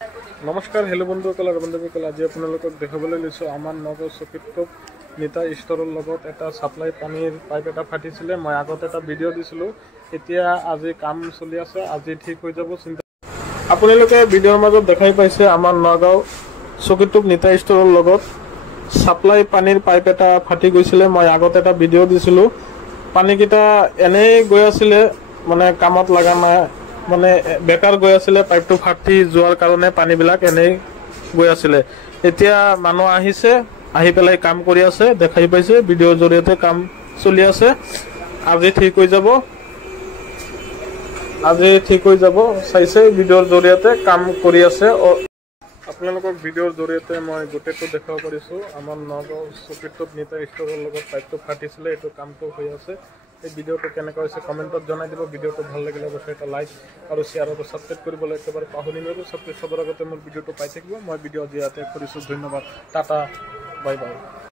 নমস্কাৰ হেল্ল' বন্ধুসকল আৰু বান্ধৱীসকল, আজি আপোনালোকক দেখাবলৈ লৈছোঁ আমাৰ নগাঁও চকীটোপ নিতা ষ্ট'ৰৰ লগত এটা ছাপ্লাই পানীৰ পাইপ এটা ফাটিছিলে। মই আগত এটা ভিডিঅ' দিছিলোঁ, এতিয়া আজি কাম চলি আছে, আজি ঠিক হৈ যাব। আপোনালোকে ভিডিঅ'ৰ মাজত দেখাই পাইছে আমাৰ নগাঁও চকীটোপ নিতা ষ্ট'ৰৰ লগত ছাপ্লাই পানীৰ পাইপ এটা ফাটি গৈছিলে। মই আগত এটা ভিডিঅ' দিছিলোঁ, পানীকেইটা এনেই গৈ আছিলে, মানে কামত লগা নাই, মানে বেকাৰ গৈ আছিলে। পাইপটো ফাটি যোৱাৰ কাৰণে পানীবিলাক এনেই গৈ আছিলে। এতিয়া মানুহ আহিছে, আহি পেলাই কাম কৰি আছে, দেখাই পাইছে ভিডিঅ'ৰ জৰিয়তে কাম চলি আছে। আজি ঠিক হৈ যাব, চাইছে ভিডিঅ'ৰ জৰিয়তে কাম কৰি আছে। আপোনালোকক ভিডিঅ'ৰ জৰিয়তে মই গোটেইটো দেখাব পাৰিছোঁ। আমাৰ নগাঁও চকীটোপ নিতা ষ্ট'ৰৰ লগত পাইপটো ফাটিছিলে, এইটো কামটো হৈ আছে। এই ভিডিঅ'টো কেনেকুৱা হৈছে কমেণ্টত জনাই দিব। ভিডিঅ'টো ভাল লাগিলে অৱশ্যই এটা লাইক আৰু শ্বেয়াৰ আৰু ছাবস্ক্ৰাইব কৰিবলৈ একেবাৰে পাহৰি নাযাব। ছাবস্ক্ৰাইব চবৰ আগতে মোৰ ভিডিঅ'টো পাই থাকিব। মই ভিডিঅ' আজি ইয়াতে কৰিছোঁ। ধন্যবাদ, টাটা, বাই বাই।